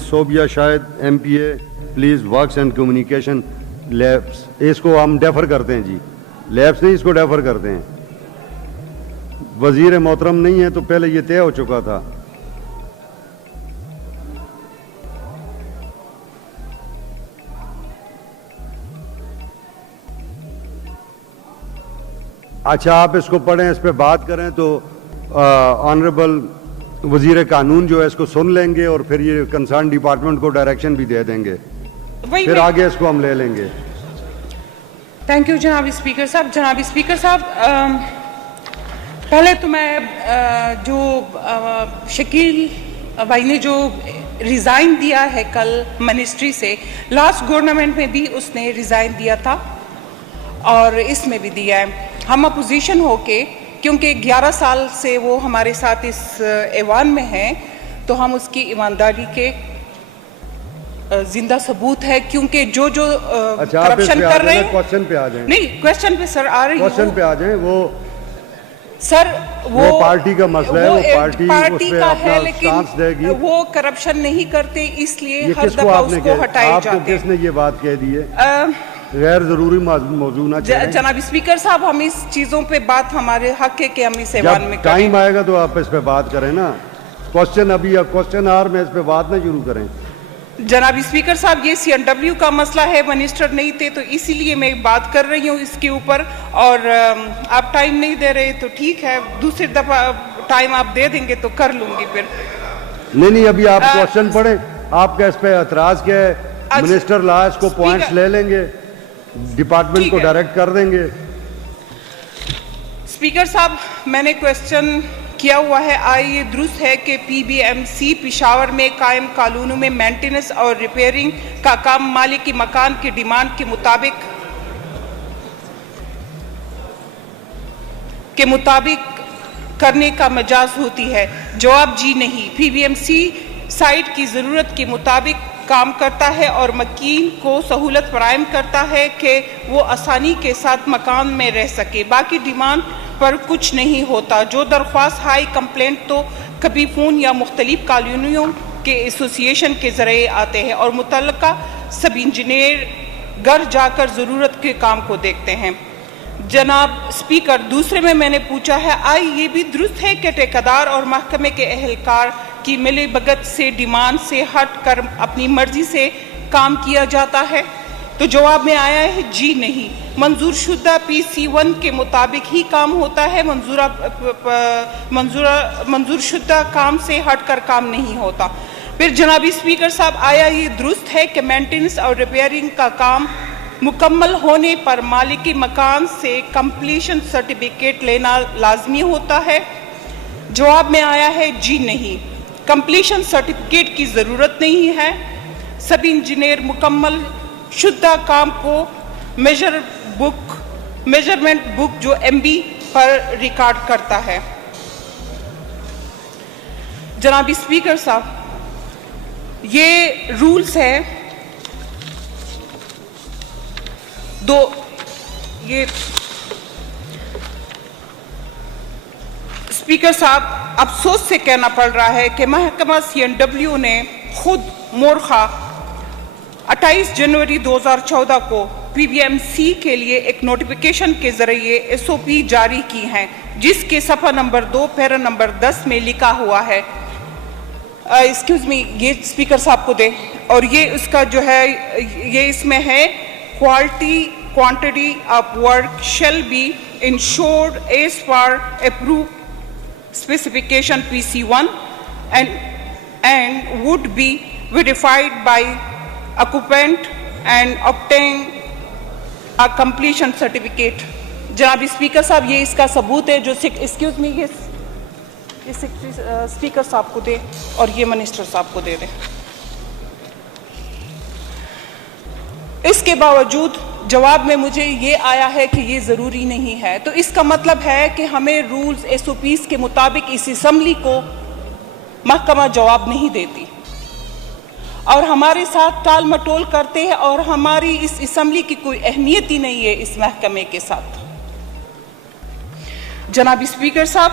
Sobia Shahid M P A please works and communication labs, اس کو ہم ڈیفر کرتے ہیں جی، لیبس نہیں، اس کو ڈیفر کرتے ہیں. وزیر محترم نہیں ہے تو پہلے یہ طے ہو چکا تھا. اچھا آپ اس کو پڑھیں، اس پہ بات کریں تو آنریبل وزیر قانون جو ہے اس کو سن لیں گے اور پھر یہ کنسرن ڈپارٹمنٹ کو ڈائریکشن بھی دے دیں گے، پھر آگے اس کو ہم لے لیں گے. تھینک یو جناب اسپیکر صاحب. جناب اسپیکر صاحب، پہلے تو میں جو شکیل بھائی نے جو ریزائن دیا ہے کل منسٹری سے، لاسٹ گورنمنٹ میں بھی اس نے ریزائن دیا تھا اور اس میں بھی دیا ہے. ہم اپوزیشن ہو کے، کیونکہ 11 سال سے وہ ہمارے ساتھ اس ایوان میں ہیں، تو ہم اس کی ایمانداری کے زندہ ثبوت ہے، کیونکہ جو کرپشن کر رہے ہیں. کوشچن پہ آ جائیں. نہیں، کوشچن پہ سر آ رہی ہوں. کوشچن پہ آ جائیں. وہ سر وہ پارٹی کا مسئلہ ہے، وہ پارٹی اس پہ اپنا سٹانس دے گی. وہ کرپشن نہیں کرتے، اس لیے یہ ہر کس کو دفعہ آپ اس نے کو ہٹائے آپ کو جاتے کس نے یہ بات کہہ دی ہے؟ غیر ضروری موضوع نہ چلیں. جناب اسپیکر صاحب، ہم اس چیزوں پہ بات، ہمارے حق ہے کہ ہم اس ایوان میں جب ٹائم آئے گا تو آپ اس پہ بات کریں نا. کوشچن ابھی کوشچن آر میں اس پہ بات نہ شروع کریں. جناب اسپیکر صاحب، یہ سی این ڈبلیو کا مسئلہ ہے، منسٹر نہیں تھے تو اسی لیے میں بات کر رہی ہوں اس کے اوپر، اور آپ ٹائم نہیں دے رہے تو ٹھیک ہے، دوسری دفعہ ٹائم آپ دے دیں گے تو کر لوں گی پھر. نہیں ابھی آپ کوشچن پڑھیں. آپ کا اس پہ اعتراض کیا ہے؟ منسٹر لا اس کو پوائنٹس لے لیں گے، ڈپارٹمنٹ کو ڈائریکٹ کر دیں گے. اسپیکر صاحب، میں نے کوشچن کیا ہوا ہے، یہ درست ہے کہ P B M C Peshawar میں قائم قانونوں میں مینٹیننس اور ریپیئرنگ کا کام مالکی مکان کی ڈیمانڈ کے مطابق کرنے کا مجاز ہوتی ہے؟ جواب جی نہیں. P B M C site کی ضرورت کے مطابق کام کرتا ہے اور مکین کو سہولت فراہم کرتا ہے کہ وہ آسانی کے ساتھ مکان میں رہ سکے. باقی ڈیمانڈ پر کچھ نہیں ہوتا. جو درخواست ہائی کمپلینٹ تو کبھی فون یا مختلف کالونیوں کے ایسوسی ایشن کے ذریعے آتے ہیں اور متعلقہ سب انجینئر گھر جا کر ضرورت کے کام کو دیکھتے ہیں. جناب اسپیکر، دوسرے میں نے پوچھا ہے، یہ بھی درست ہے کہ ٹھیکیدار اور محکمے کے اہلکار کی ملی بھگت سے ڈیمانڈ سے ہٹ کر اپنی مرضی سے کام کیا جاتا ہے؟ تو جواب میں آیا ہے جی نہیں. منظور شدہ PC1 کے مطابق ہی کام ہوتا ہے، منظور شدہ کام سے ہٹ کر کام نہیں ہوتا. پھر جناب اسپیکر صاحب، آیا یہ درست ہے کہ مینٹیننس اور ریپیئرنگ کا کام مکمل ہونے پر مالکی مکان سے کمپلیشن سرٹیفکیٹ لینا لازمی ہوتا ہے؟ جواب میں آیا ہے جی نہیں. کمپلیشن سرٹیفکیٹ کی ضرورت نہیں ہے. سب انجینئر مکمل شدہ کام کو میجرمنٹ بک جو MB پر ریکارڈ کرتا ہے. جناب اسپیکر صاحب، یہ رولز ہے یہ اسپیکر صاحب، افسوس سے کہنا پڑ رہا ہے کہ محکمہ CNW نے خود مورخہ 28 جنوری 2014 کو PBMC کے لیے ایک نوٹیفیکیشن کے ذریعے SOP جاری کی ہیں، جس کے صفحہ نمبر 2 پیرا نمبر 10 میں لکھا ہوا ہے، ایکسکیوز می، یہ اسپیکر صاحب کو دے، اور یہ اس کا جو ہے، یہ اس میں ہے، quantity of work shall be ensured as per approved specification PC1 and would be verified by occupant and obtain a completion certificate. جناب اسپیکر صاحب، یہ اس کا ثبوت ہے جو ایکسکیوز می، یہ اسپیکر صاحب کو دے اور یہ منسٹر صاحب کو دے دیں. اس کے باوجود جواب میں مجھے یہ آیا ہے کہ یہ ضروری نہیں ہے. تو اس کا مطلب ہے کہ ہمیں رولز SOPs کے مطابق اس اسمبلی کو محکمہ جواب نہیں دیتی اور ہمارے ساتھ ٹال مٹول کرتے ہیں، اور ہماری اس اسمبلی کی کوئی اہمیت ہی نہیں ہے اس محکمے کے ساتھ. جناب اسپیکر صاحب،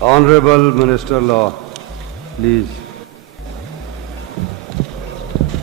Honorable Minister Law, please.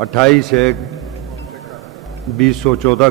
28/1/2014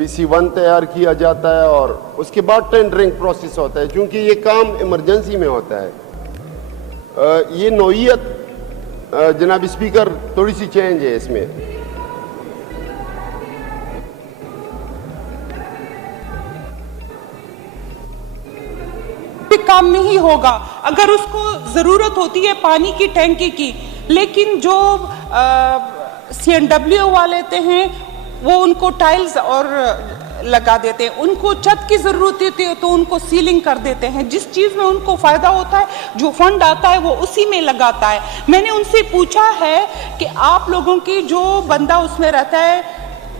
PC1 تیار کیا جاتا ہے اور اس کے بعد ٹینڈرنگ پروسیس ہوتا ہے، چونکہ یہ کام ایمرجنسی میں ہوتا ہے۔ یہ نوعیت جناب اسپیکر تھوڑی سی چینج ہے اس میں۔ کام نہیں ہوگا اگر اس کو ضرورت ہوتی ہے پانی کی ٹینکی کی، لیکن جو CNW والے ہیں وہ ان کو ٹائلز اور لگا دیتے ہیں، ان کو چھت کی ضرورت ہوتی ہے تو ان کو سیلنگ کر دیتے ہیں، جس چیز میں ان کو فائدہ ہوتا ہے جو فنڈ آتا ہے وہ اسی میں لگاتا ہے۔ میں نے ان سے پوچھا ہے کہ آپ لوگوں کی جو بندہ اس میں رہتا ہے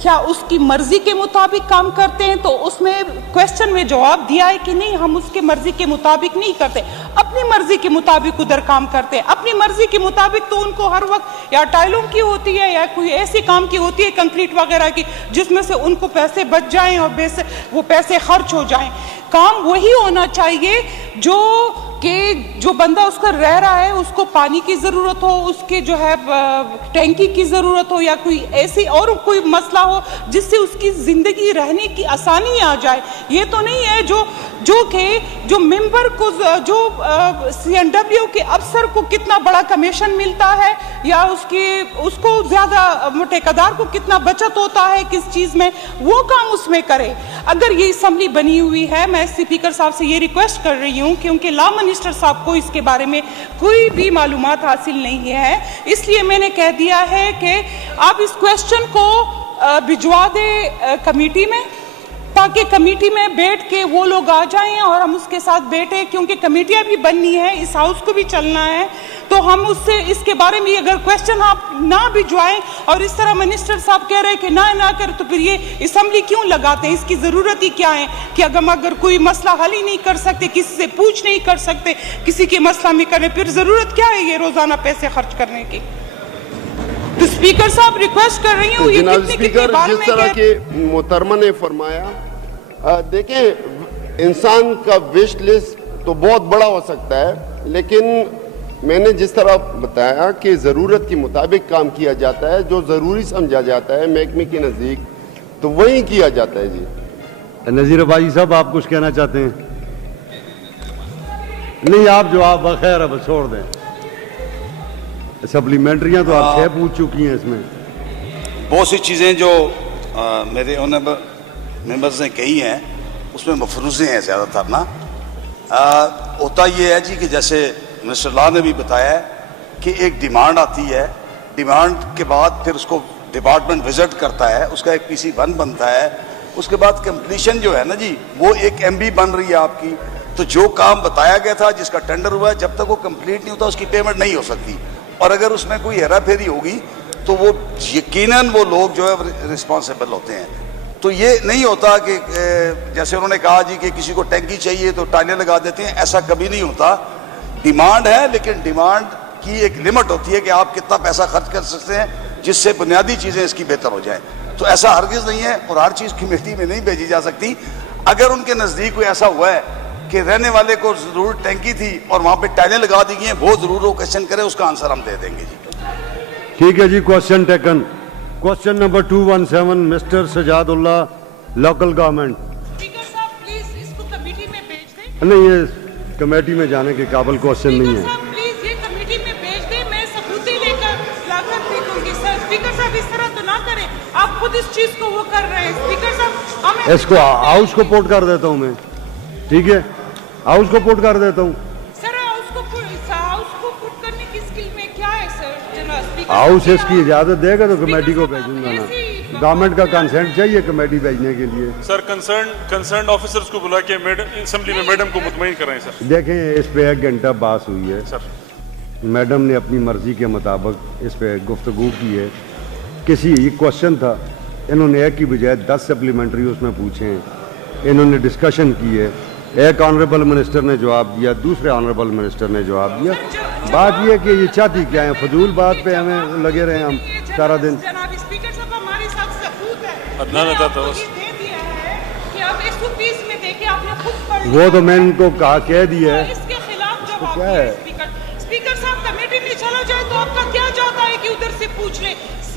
کیا اس کی مرضی کے مطابق کام کرتے ہیں؟ تو اس میں کویسچن میں جواب دیا ہے کہ نہیں، ہم اس کے مرضی کے مطابق نہیں کرتے، اپنی مرضی کے مطابق ادھر کام کرتے ہیں۔ اپنی مرضی کے مطابق تو ان کو ہر وقت یا ٹائلوں کی ہوتی ہے یا کوئی ایسی کام کی ہوتی ہے کنکریٹ وغیرہ کی جس میں سے ان کو پیسے بچ جائیں اور وہ پیسے خرچ ہو جائیں۔ کام وہی ہونا چاہیے جو بندہ اس کا رہ رہا ہے، اس کو پانی کی ضرورت ہو، اس کے جو ہے ٹینکی کی ضرورت ہو یا کوئی ایسی اور کوئی مسئلہ ہو جس سے اس کی زندگی رہنے کی آسانی آ جائے۔ یہ تو نہیں ہے جو ممبر کو جو CNW کے افسر کو کتنا بڑا کمیشن ملتا ہے یا اس کو زیادہ ٹھیکیدار کو کتنا بچت ہوتا ہے کس چیز میں، وہ کام اس میں کرے۔ اگر یہ اسمبلی بنی ہوئی ہے، میں اسپیکر صاحب سے یہ ریکویسٹ کر رہی ہوں کیونکہ لا منسٹر صاحب کو اس کے بارے میں کوئی بھی معلومات حاصل نہیں ہے، اس لیے میں نے کہہ دیا ہے کہ آپ اس کویسچن کو بھجوا دیں کمیٹی میں تاکہ کمیٹی میں بیٹھ کے وہ لوگ آ جائیں اور ہم اس کے ساتھ بیٹھیں، کیونکہ کمیٹیاں بھی بننی ہے، اس ہاؤس کو بھی چلنا ہے، تو ہم اس کے بارے میں اگر کویسچن آپ نہ بھجوائیں اور اس طرح منسٹر صاحب کہہ رہے کہ نہ کریں تو پھر یہ اسمبلی کیوں لگاتے ہیں؟ اس کی ضرورت ہی کیا ہے کہ اگر کوئی مسئلہ حل ہی نہیں کر سکتے، کسی سے پوچھ نہیں کر سکتے، کسی کے مسئلہ میں کریں، پھر ضرورت کیا ہے یہ روزانہ پیسے خرچ کرنے کی؟ تو اسپیکر صاحب ریکویسٹ کر رہی ہوں، جناب اسپیکر جس طرح کے محترمہ نے فرمایا، دیکھیں انسان کا وش لسٹ تو بہت بڑا ہو سکتا ہے، لیکن میں نے جس طرح بتایا کہ ضرورت کے مطابق کام کیا جاتا ہے، جو ضروری سمجھا جاتا ہے محکمے کے نزدیک تو وہی کیا جاتا ہے۔ جی نذیر عباسی صاحب آپ کچھ کہنا چاہتے ہیں؟ نہیں، آپ جواب بخیر اب چھوڑ دیں، سپلیمنٹریاں تو آپ 6 پوچھ چکی ہیں، اس میں بہت سی چیزیں جو میرے ممبرز نے کہی ہیں اس میں مفروضے ہیں زیادہ تر نا۔ ہوتا یہ ہے جی کہ جیسے منسٹر لا نے بھی بتایا ہے کہ ایک ڈیمانڈ آتی ہے، ڈیمانڈ کے بعد پھر اس کو ڈپارٹمنٹ وزٹ کرتا ہے، اس کا ایک PC1 بنتا ہے، اس کے بعد کمپلیشن جو ہے نا جی وہ ایک MB بن رہی ہے آپ کی۔ تو جو کام بتایا گیا تھا جس کا ٹینڈر ہوا ہے، جب تک وہ کمپلیٹ نہیں ہوتا اس کی پیمنٹ نہیں ہو سکتی، اور اگر اس میں کوئی ہیرا پھیری ہوگی تو وہ یقیناً وہ لوگ جو ہے رسپانسیبل ہوتے ہیں۔ تو یہ نہیں ہوتا کہ جیسے انہوں نے کہا جی کہ کسی کو ٹینکی چاہیے تو ٹائلیں لگا دیتے ہیں، ایسا کبھی نہیں ہوتا۔ ڈیمانڈ ہے لیکن ڈیمانڈ کی ایک لمٹ ہوتی ہے کہ آپ کتنا پیسہ خرچ کر سکتے ہیں جس سے بنیادی چیزیں اس کی بہتر ہو جائیں۔ تو ایسا ہرگز نہیں ہے اور ہر چیز کمیٹی میں نہیں بھیجی جا سکتی۔ اگر ان کے نزدیک کوئی ایسا ہوا ہے کہ رہنے والے کو ضرور ٹینکی تھی اور وہاں پہ ٹائلیں لگا دی گئی ہیں، وہ ضرور وہ کویسچن کرے، اس کا آنسر ہم دے دیں گے جی۔ ٹھیک ہے جی، question taken. Question number 217 mister Sajjad Ullah, local government. Speaker صاحب پلیز اس کو کمیٹی میں بھیج دیں۔ نہیں، یہ کمیٹی میں جانے کے قابل کوشچن نہیں ہے۔ اسپیکر صاحب پلیز یہ کمیٹی میں بھیج دیں، میں ثبوتیں لے کر لا کر دیکھوں گی۔ سر اسپیکر صاحب اس طرح تو نہ کریں، آپ خود اس چیز کو وہ کر رہے ہیں۔ اسپیکر صاحب ہمیں اس کو ہاؤس کو پوٹ کر دیتا ہوں میں، ٹھیک ہے، ہاؤس کو پوٹ کر دیتا ہوں۔ سر ہاؤس کو پٹ کرنے کی اسکل میں کیا ہے سر؟ جناب اسپیکر ہاؤس اس کی اجازت دے گا تو کمیٹی کو بھیجوں گا نا، گورنمنٹ کا کنسنٹ چاہیے کمیٹی بھیجنے کے لیے۔ سر کنسرن آفیسرز کو بلا کے اسمبلی میں میڈم کو مطمئن کرائیں سر۔ دیکھیں اس پہ 1 گھنٹہ بحث ہوئی ہے، سر میڈم نے اپنی مرضی کے مطابق اس پہ گفتگو کی ہے۔ کسی یہ کوشچن تھا، انہوں نے ایک کی بجائے 10 سپلیمنٹری اس میں پوچھے ہیں، انہوں نے ڈسکشن کی ہے، ایک آنریبل منسٹر نے جواب دیا، دوسرے آنریبل منسٹر نے جواب دیا۔ بات یہ ہے کہ یہ چاہتی کیا ہے، فضول بات پہ ہمیں لگے رہے ہم سارا دن۔ جناب اسپیکر صاحب ہمارے ساتھ ثبوت ہے، عدنان میں نے آپ کو عطا یہ دے دیا ہے کہ اب اس کو پیس میں دے کے آپ نے خود پڑھ وہ تو میں ان کو کہہ دیا ہے، اس کے خلاف جواب کیا دیا ہے؟ اسپیکر صاحب کمیٹی میں چلا جائے تو آپ کا کیا جاتا ہے کہ ادھر سے پوچھ لیں؟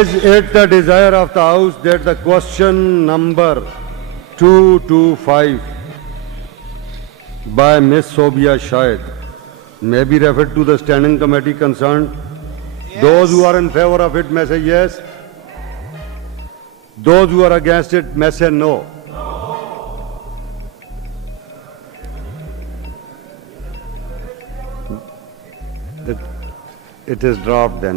Is it the desire of the House that the question number 225 by Ms. Sobia Shahid may be referred to the standing committee concerned? Those who are in favor of it may say yes. Those who are against it may say no. It is dropped then.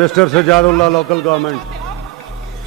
Mr. Sajadullah, local government.